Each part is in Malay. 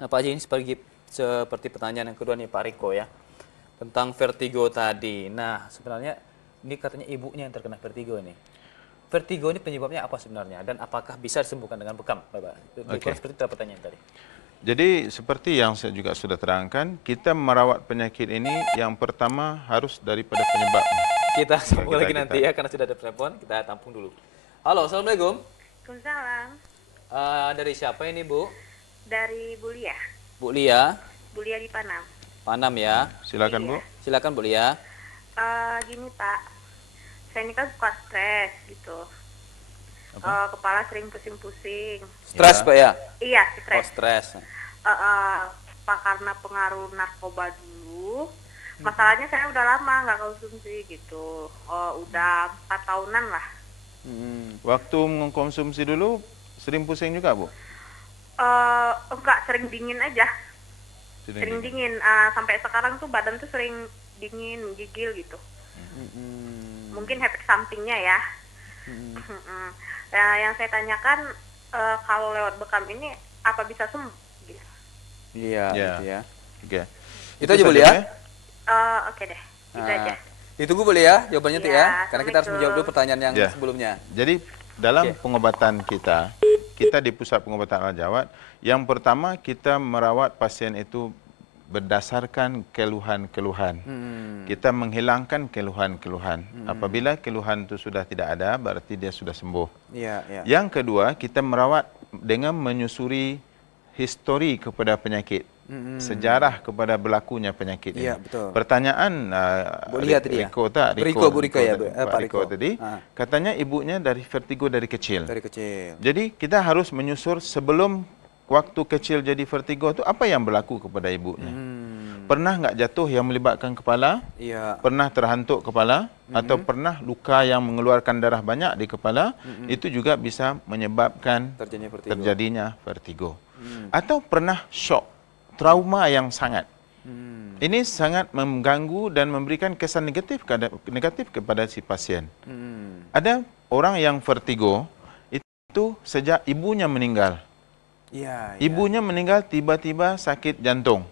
Nah, Pak Haji, ini seperti pertanyaan yang kedua nih Pak Riko ya, tentang vertigo tadi. Nah, sebenarnya ini katanya ibunya yang terkena vertigo ini. Vertigo ini penyebabnya apa sebenarnya? Dan apakah bisa disembuhkan dengan bekam, Bapak? Oke. Seperti itu pertanyaan tadi. Jadi seperti yang saya juga sudah terangkan, kita merawat penyakit ini yang pertama harus daripada penyebabnya. Kita sambung lagi kita- nanti ya, karena sudah ada telepon. Kita tampung dulu. Halo, Assalamualaikum. Waalaikumsalam. Dari siapa ini, Bu? Dari Bulia. Bu Lia, Bulia di Panam. Panam ya. Silakan Bu. Silakan Bu Lia. Gini Pak, saya ini kan suka stres gitu. Kepala sering pusing-pusing. Stres, Ya. Pak ya? Iya, Oh, stres. stres. Pak karena pengaruh narkoba dulu. Masalahnya saya udah lama nggak konsumsi gitu. Udah 4 tahunan lah. Waktu mengkonsumsi dulu sering pusing juga Bu? Enggak, sering dingin aja. Sering dingin. Sampai sekarang tuh badan tuh sering dingin, menggigil gitu. Mungkin efek sampingnya ya. Nah, yang saya tanyakan kalau lewat bekam ini apa bisa sembuh? Gitu. Iya, Ya. gitu ya. Oke. Itu aja, Bu saja, Lia. ya? Oke deh, itu aja. Ditunggu boleh ya jawabannya tuh Iya, ya, karena kita harus Assalamualaikum. menjawab dulu pertanyaan yang Ya. sebelumnya. Jadi dalam Oke. pengobatan kita di pusat pengobatan Al Jawad, yang pertama kita merawat pasien itu berdasarkan keluhan-keluhan. Kita menghilangkan keluhan-keluhan. Apabila keluhan itu sudah tidak ada, berarti dia sudah sembuh. Iya, iya. Yang kedua, kita merawat dengan menyusuri histori kepada penyakit. Sejarah kepada berlakunya penyakit ini. Iya, betul. Pertanyaan Bu Lia tadi ya? Riko tak? Bu Riko ya, Pak Pak Riko Riko. tadi, katanya ibunya dari vertigo dari kecil. Dari kecil. Jadi kita harus menyusur sebelum waktu kecil jadi vertigo itu apa yang berlaku kepada ibunya. Pernah nggak jatuh yang melibatkan kepala? Iya. Pernah terhantuk kepala? Atau pernah luka yang mengeluarkan darah banyak di kepala? Itu juga bisa menyebabkan terjadinya vertigo. Atau pernah shock, trauma yang sangat. Ini sangat mengganggu dan memberikan kesan negatif kepada si pasien. Ada orang yang vertigo itu sejak ibunya meninggal. Iya. Ibunya meninggal tiba-tiba sakit jantung.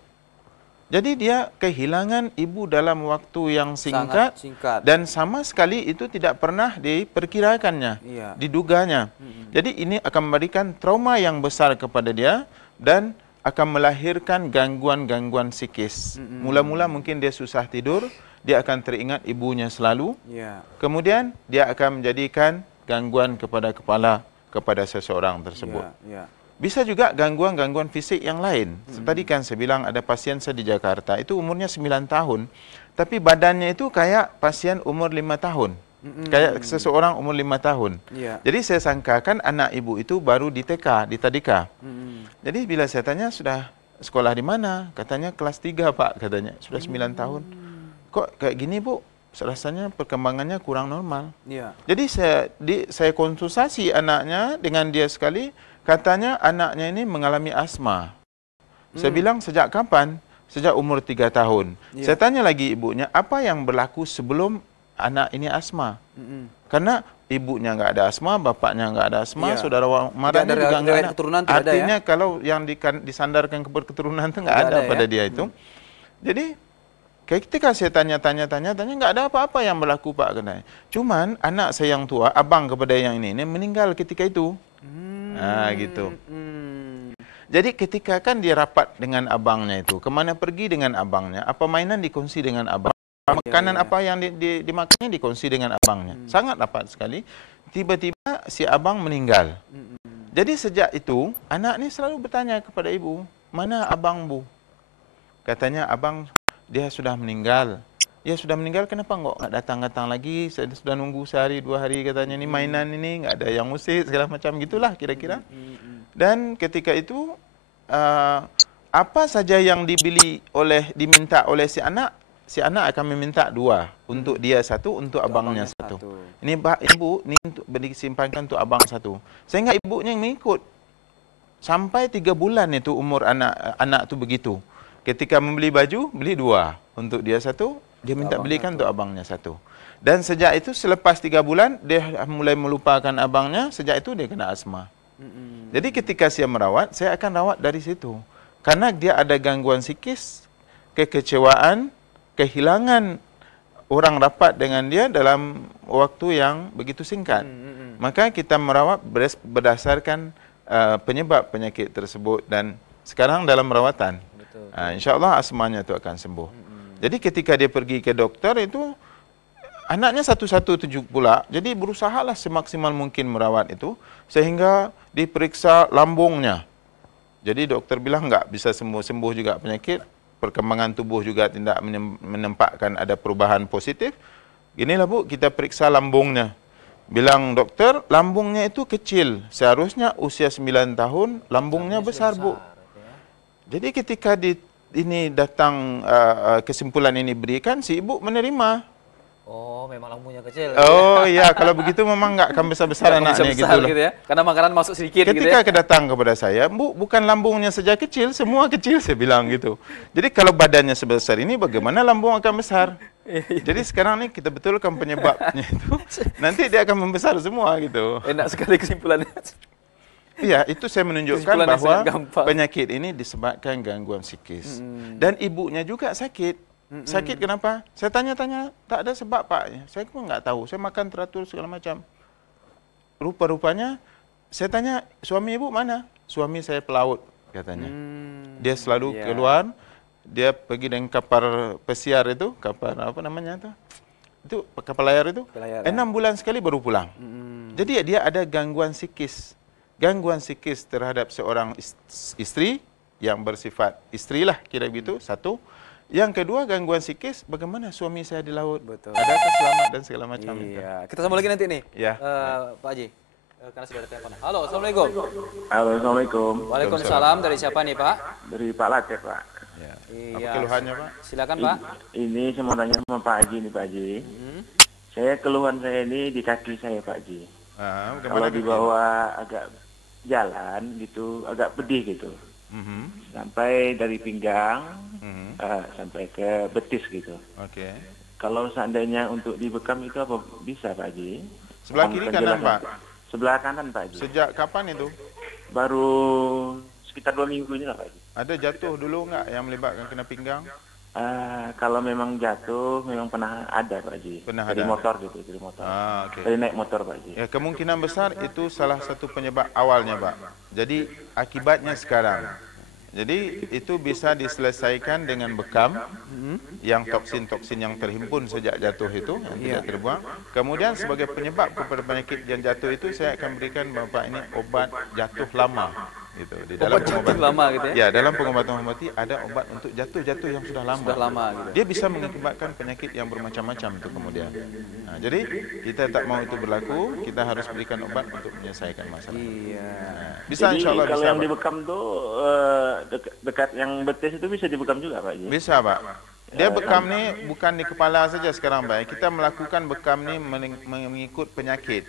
Jadi dia kehilangan ibu dalam waktu yang Sangat singkat, singkat. dan sama sekali itu tidak pernah diperkirakannya, Iya. diduganya. Jadi ini akan memberikan trauma yang besar kepada dia dan akan melahirkan gangguan-gangguan psikis. Mula-mula mungkin dia susah tidur, dia akan teringat ibunya selalu. Iya. Kemudian dia akan menjadikan gangguan kepada kepala kepada seseorang tersebut. Iya. Bisa juga gangguan-gangguan fisik yang lain. Tadi kan saya bilang ada pasien saya di Jakarta, itu umurnya 9 tahun. Tapi badannya itu kayak pasien umur 5 tahun. Kayak seseorang umur 5 tahun. Iya. Jadi saya sangkakan anak ibu itu baru di TK, di Tadika. Jadi bila saya tanya, sudah sekolah di mana? Katanya kelas 3 Pak, katanya. Sudah 9 tahun. Kok kayak gini Bu? Rasanya perkembangannya kurang normal. Iya. Jadi saya konsultasi anaknya dengan dia sekali. Katanya anaknya ini mengalami asma. Saya bilang sejak kapan? Sejak umur 3 tahun. Saya tanya lagi ibunya, apa yang berlaku sebelum anak ini asma? Karena ibunya nggak ada asma, bapaknya nggak ada asma, saudara marahnya juga nggak ada. Keturunan tidak ada, Artinya kalau yang disandarkan ke keturunan itu nggak ada pada dia itu. Jadi ketika saya tanya nggak ada apa-apa yang berlaku Pak, katanya. Cuman anak saya yang tua, abang kepada yang ini meninggal ketika itu. Gitu. Jadi ketika kan dia rapat dengan abangnya itu, kemana pergi dengan abangnya, apa mainan dikongsi dengan abang, makanan apa yang dimakannya dikongsi dengan abangnya. Sangat rapat sekali. Tiba-tiba si abang meninggal. Jadi sejak itu, anak ini selalu bertanya kepada ibu, mana abang Bu? Katanya abang dia sudah meninggal. Ya sudah meninggal, kenapa nggak datang-datang lagi? Saya sudah nunggu sehari 2 hari, katanya ini mainan ini nggak ada yang musik segala macam gitulah kira-kira. Dan ketika itu apa saja yang diminta oleh si anak akan meminta 2 untuk dia 1, untuk abangnya 1. Ini ibu ini untuk disimpankan untuk abang 1. Sehingga ibunya yang mengikut sampai 3 bulan itu umur anak itu begitu. Ketika membeli baju, beli 2 untuk dia 1. Dia minta belikan untuk abangnya 1. Dan sejak itu selepas 3 bulan, dia mulai melupakan abangnya. Sejak itu dia kena asma. Jadi ketika saya merawat, saya akan rawat dari situ. Karena dia ada gangguan psikis, kekecewaan, kehilangan orang rapat dengan dia dalam waktu yang begitu singkat. Maka kita merawat berdasarkan penyebab penyakit tersebut dan sekarang dalam rawatan. InsyaAllah asmanya itu akan sembuh. Jadi ketika dia pergi ke dokter itu, anaknya satu-satu tujuh pula, jadi berusahalah semaksimal mungkin merawat itu, sehingga diperiksa lambungnya. Jadi dokter bilang enggak bisa sembuh juga penyakit, perkembangan tubuh juga tidak menempatkan ada perubahan positif. Inilah Bu, kita periksa lambungnya. Bilang dokter, lambungnya itu kecil, seharusnya usia 9 tahun, lambungnya besar Bu. Jadi ketika ini datang kesimpulan ini berikan, si ibu menerima. Oh, memang lambungnya kecil. Oh iya, kalau begitu memang enggak akan besar-besar anaknya gitu loh. Gitu ya. Karena makanan masuk sedikit Ketika gitu ya. datang kepada saya, Bu, bukan lambungnya saja kecil, semua kecil saya bilang gitu. Jadi kalau badannya sebesar ini, bagaimana lambung akan besar? Jadi sekarang nih kita betulkan penyebabnya itu, nanti dia akan membesar semua gitu. Enak sekali kesimpulannya. Iya, itu saya menunjukkan Kesimpulan yang bahwa sangat gampang. penyakit ini disebabkan gangguan psikis. Dan ibunya juga sakit. Sakit kenapa? Saya tanya-tanya, tak ada sebab Pak. Saya pun nggak tahu. Saya makan teratur segala macam. Rupa-rupanya, saya tanya, suami ibu mana? Suami saya pelaut, katanya. Dia selalu keluar, dia pergi dengan kapal pesiar itu, kapal apa namanya itu? Itu kapal layar itu, 6 bulan sekali baru pulang. Jadi dia ada gangguan psikis. Gangguan psikis terhadap seorang istri yang bersifat istrilah kira begitu, satu. Yang kedua, gangguan psikis, bagaimana suami saya di laut? Betul. Adakah selamat dan segala macam itu. Kita sambung lagi nanti nih. Ya. Pak Haji, karena sudah ada telepon. Halo, Assalamualaikum. Halo, Assalamualaikum. Waalaikumsalam. Dari siapa nih Pak? Dari Pak Lacep, Pak. Ya. Apa Iya. keluhannya Pak? Silakan Pak. Ini saya mau tanya sama Pak Haji nih, Pak Haji. Saya keluhan saya ini di kaki saya, Pak Haji. Kalau di bawah agak jalan gitu, agak pedih gitu. Sampai dari pinggang sampai ke betis gitu. Oke. Kalau seandainya untuk dibekam itu apa bisa, Pak Haji? Sebelah kiri kanan Pak? Sebelah kanan, Pak Haji. Sejak kapan itu? Baru sekitar 2 minggu ini lah, Pak Haji. Ada jatuh dulu enggak yang melibatkan kena pinggang? Kalau memang jatuh, memang pernah ada, Pak Haji. Pernah dari ada. motor gitu, dari motor. Oke. Dari naik motor, Pak Haji. Ya, kemungkinan besar itu salah satu penyebab awalnya, Pak. Jadi akibatnya sekarang. Jadi itu bisa diselesaikan dengan bekam yang toksin-toksin yang terhimpun sejak jatuh itu yang tidak terbuang. Kemudian sebagai penyebab kepada penyakit yang jatuh itu saya akan berikan Bapak ini obat jatuh lama. Gitu. Di dalam Jatuh lama gitu ya? Ya, dalam pengobatan homeopati ada obat untuk jatuh-jatuh yang sudah lama. Sudah lama gitu. Dia bisa mengakibatkan penyakit yang bermacam-macam itu kemudian. Nah, jadi kita tak mau itu berlaku, kita harus berikan obat untuk menyelesaikan masalah. Iya. Bisa Jadi insya Allah kalau bisa. yang Pak. dibekam tuh dekat yang betis itu bisa dibekam juga, Pak Haji? Bisa, Pak. Dia bekam nih bukan di kepala saja sekarang, Pak. Kita melakukan bekam nih mengikut penyakit.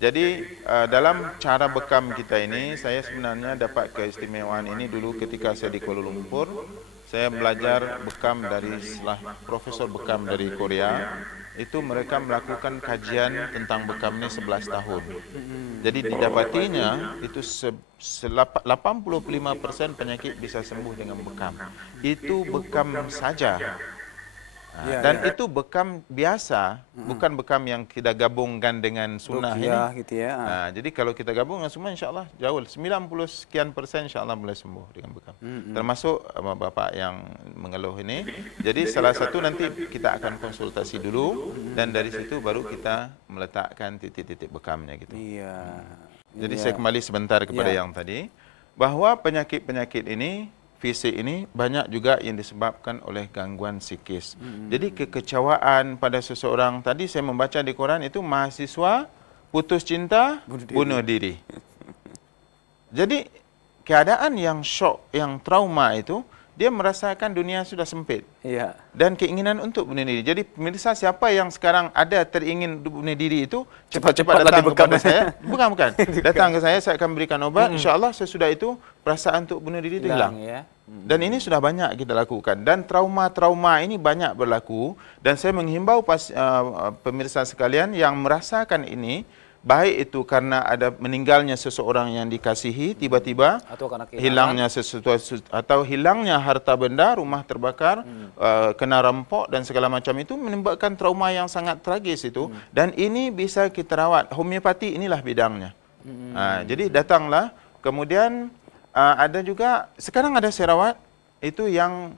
Jadi dalam cara bekam kita ini, saya sebenarnya dapat keistimewaan ini dulu ketika saya di Kuala Lumpur. Saya belajar bekam dari profesor bekam dari Korea. Itu mereka melakukan kajian tentang bekam ini 11 tahun. Jadi didapatinya itu 85% penyakit bisa sembuh dengan bekam. Itu bekam saja. Dan itu bekam biasa, bukan bekam yang kita gabungkan dengan sunnah ini. Gitu ya. Nah, jadi kalau kita gabung dengan sunnah, insyaAllah jauh 90% insyaAllah boleh sembuh dengan bekam. Termasuk Bapak yang mengeluh ini. Jadi salah satu nanti kita akan konsultasi dulu dan dari situ baru kita meletakkan titik-titik bekamnya gitu. Iya. Jadi saya kembali sebentar kepada yang tadi, bahwa penyakit-penyakit ini, fisik ini banyak juga yang disebabkan oleh gangguan psikis. Jadi kekecewaan pada seseorang, tadi saya membaca di Quran itu mahasiswa putus cinta, bunuh diri. Jadi keadaan yang syok, yang trauma itu, dia merasakan dunia sudah sempit. Iya. Dan keinginan untuk bunuh diri. Jadi pemirsa, siapa yang sekarang ada teringin bunuh diri itu, cepat-cepat datang kepada saya. Bukan. Datang ke saya akan berikan obat. InsyaAllah sesudah itu perasaan untuk bunuh diri itu hilang. Ya. Dan ini sudah banyak kita lakukan. Dan trauma-trauma ini banyak berlaku. Dan saya menghimbau pemirsa sekalian yang merasakan ini, baik itu karena ada meninggalnya seseorang yang dikasihi tiba-tiba, atau karena hilangnya sesuatu atau hilangnya harta benda, rumah terbakar, kena rampok dan segala macam, itu menimbulkan trauma yang sangat tragis itu. Dan ini bisa kita rawat. Homeopati inilah bidangnya. Jadi datanglah. Kemudian ada juga sekarang ada saya rawat itu yang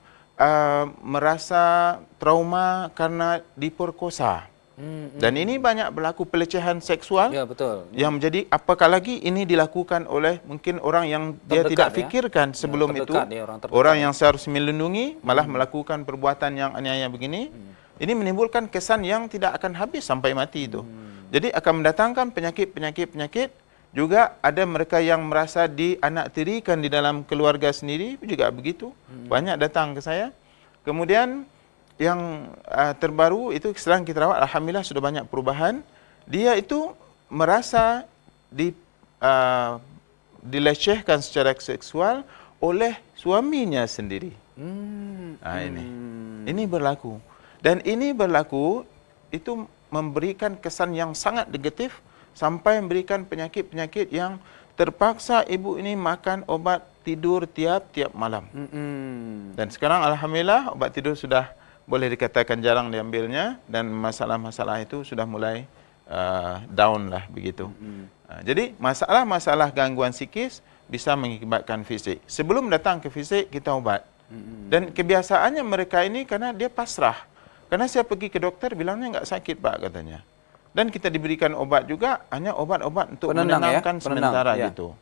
merasa trauma karena diperkosa. Dan ini banyak berlaku pelecehan seksual. Ya, betul. Yang menjadi apakah lagi ini dilakukan oleh mungkin orang yang dia tidak fikirkan sebelum itu. Orang yang seharusnya melindungi malah melakukan perbuatan yang aniaya begini. Ini menimbulkan kesan yang tidak akan habis sampai mati itu. Jadi akan mendatangkan penyakit-penyakit. Juga ada mereka yang merasa dianaktirikan di dalam keluarga sendiri juga begitu. Banyak datang ke saya. Kemudian yang terbaru itu setelah kita rawat, alhamdulillah sudah banyak perubahan. Dia itu merasa dilecehkan secara seksual oleh suaminya sendiri. Ini berlaku. Dan ini berlaku itu memberikan kesan yang sangat negatif sampai memberikan penyakit-penyakit yang terpaksa ibu ini makan obat tidur tiap-tiap malam. Dan sekarang alhamdulillah obat tidur sudah boleh dikatakan jarang diambilnya dan masalah-masalah itu sudah mulai down lah begitu. Jadi masalah-masalah gangguan psikis bisa mengakibatkan fisik. Sebelum datang ke fisik kita obat. Dan kebiasaannya mereka ini karena dia pasrah. Karena saya pergi ke dokter bilangnya enggak sakit Pak katanya. Dan kita diberikan obat juga hanya obat-obat untuk menenangkan sementara gitu.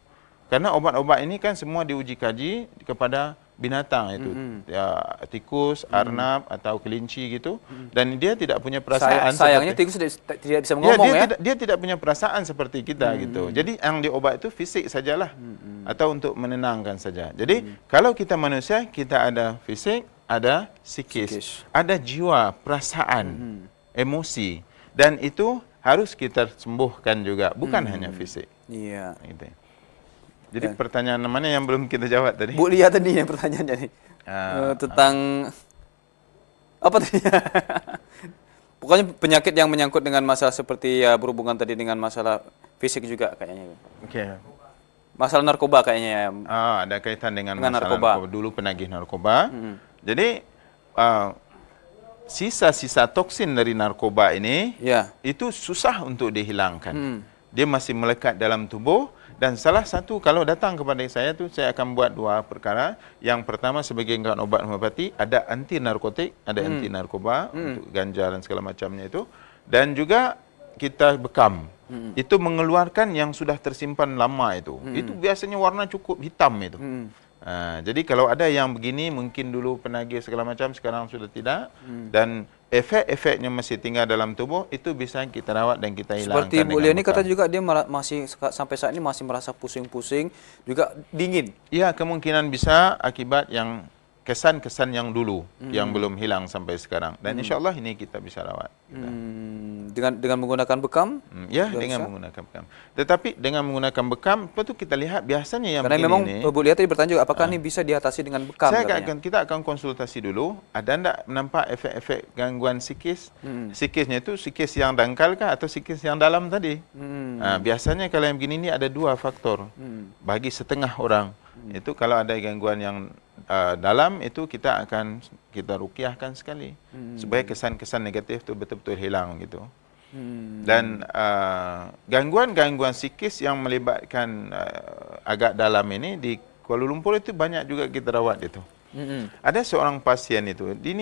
Karena obat-obat ini kan semua diuji kaji kepada binatang itu, ya, tikus, arnab atau kelinci gitu, dan dia tidak punya perasaan. Sayangnya tikus tidak bisa ngomong ya. Dia tidak punya perasaan seperti kita gitu. Jadi yang diobat itu fisik sajalah, atau untuk menenangkan saja. Jadi kalau kita manusia, kita ada fisik, ada psikis, ada jiwa, perasaan, emosi, dan itu harus kita sembuhkan juga, bukan hanya fisik. Iya. Gitu. Jadi pertanyaan mana yang belum kita jawab tadi? Bu lihat tadi yang pertanyaannya nih. Tentang apa tadi? Pokoknya penyakit yang menyangkut dengan masalah seperti ya berhubungan tadi dengan masalah fisik juga kayaknya. Oke. Masalah narkoba kayaknya. Ada kaitan dengan masalah narkoba. Dulu penagih narkoba. Jadi sisa-sisa toksin dari narkoba ini itu susah untuk dihilangkan. Dia masih melekat dalam tubuh. Dan salah satu kalau datang kepada saya tu saya akan buat dua perkara. Yang pertama sebagai obat homeopati ada anti narkotik, ada anti narkoba untuk ganja dan segala macamnya itu. Dan juga kita bekam. Itu mengeluarkan yang sudah tersimpan lama itu. Itu biasanya warna cukup hitam itu. Jadi kalau ada yang begini mungkin dulu penagih segala macam sekarang sudah tidak. Dan efek-efeknya masih tinggal dalam tubuh itu bisa kita rawat dan kita hilangkan. Seperti Bu Lia ini kata juga dia masih sampai saat ini masih merasa pusing-pusing juga dingin. Iya, kemungkinan bisa akibat yang kesan-kesan yang dulu yang belum hilang sampai sekarang. Dan insya Allah ini kita bisa rawat. Dengan menggunakan bekam? Ya, dengan menggunakan bekam. Tetapi dengan menggunakan bekam, itu kita lihat biasanya yang karena memang Bu Lia tadi bertanya juga, apakah ini bisa diatasi dengan bekam? Kita akan konsultasi dulu. Ada tidak nampak efek-efek gangguan psikis? Psikisnya itu psikis yang dangkal kah atau psikis yang dalam tadi? Biasanya kalau yang begini ini ada dua faktor. Bagi setengah orang. Itu kalau ada gangguan yang dalam itu kita ruqyahkan sekali supaya kesan-kesan negatif itu betul-betul hilang gitu. Dan gangguan-gangguan psikis yang melibatkan agak dalam ini di Kuala Lumpur itu banyak juga kita rawat itu. Ada seorang pasien itu, dia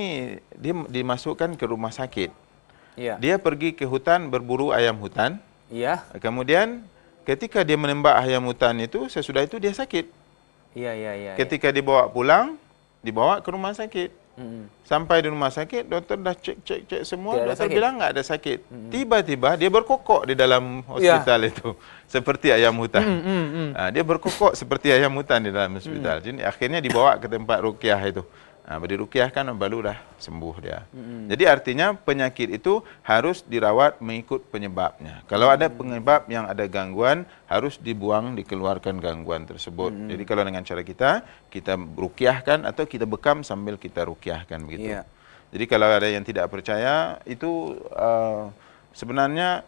dimasukkan ke rumah sakit. Dia pergi ke hutan berburu ayam hutan. Kemudian ketika dia menembak ayam hutan itu, sesudah itu dia sakit. Ketika dibawa pulang, dibawa ke rumah sakit. Sampai di rumah sakit, dokter dah cek semua, dokter bilang enggak ada sakit. Tiba-tiba dia berkokok di dalam hospital itu, seperti ayam hutan. Dia berkokok seperti ayam hutan di dalam hospital. Jadi akhirnya dibawa ke tempat ruqyah itu. Diruqyahkan barulah sembuh dia. Jadi artinya penyakit itu harus dirawat mengikut penyebabnya. Kalau ada penyebab yang ada gangguan, harus dibuang, dikeluarkan gangguan tersebut. Jadi kalau dengan cara kita ruqyahkan atau kita bekam sambil kita ruqyahkan begitu. Jadi kalau ada yang tidak percaya, itu sebenarnya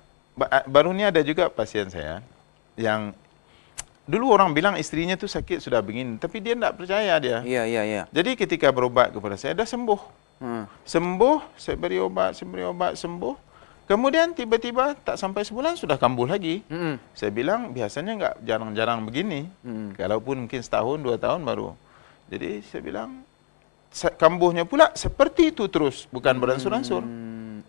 baru ini ada juga pasien saya yang dulu orang bilang istrinya tuh sakit sudah begini, tapi dia tidak percaya dia. Iya. Jadi ketika berobat kepada saya, dah sembuh. Sembuh, saya beri obat, sembuh. Kemudian tiba-tiba tak sampai sebulan sudah kambuh lagi. Saya bilang biasanya enggak jarang-jarang begini. Kalaupun mungkin setahun, 2 tahun baru. Jadi saya bilang kambuhnya pula seperti itu terus, bukan beransur-ansur.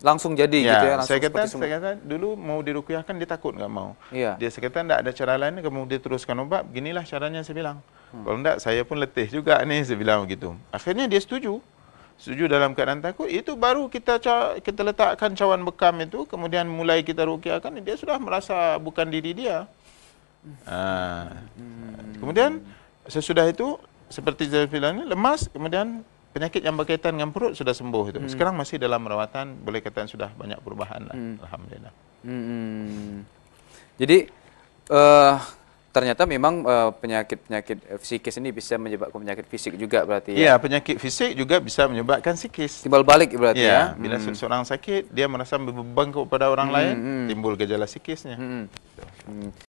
Langsung jadi gitu ya, langsung saya kata dulu mau diruqyahkan dia takut enggak mau. Iya. Dia kata enggak ada cara lain, kamu diteruskan obat, beginilah caranya saya bilang. Kalau enggak saya pun letih juga nih, saya bilang begitu. Akhirnya dia setuju. Setuju dalam keadaan takut, itu baru kita letakkan cawan bekam itu, kemudian mulai kita ruqyahkan, dia sudah merasa bukan diri dia. Kemudian sesudah itu seperti saya bilang ini lemas, kemudian penyakit yang berkaitan dengan perut sudah sembuh itu. Sekarang masih dalam perawatan, boleh katakan sudah banyak perubahan lah. Alhamdulillah. Jadi ternyata memang penyakit psikis ini bisa menyebabkan penyakit fisik juga berarti ya? Iya, penyakit fisik juga bisa menyebabkan psikis. Timbal balik berarti ya? Bila seseorang sakit, dia merasa beban kepada orang lain, timbul gejala psikisnya.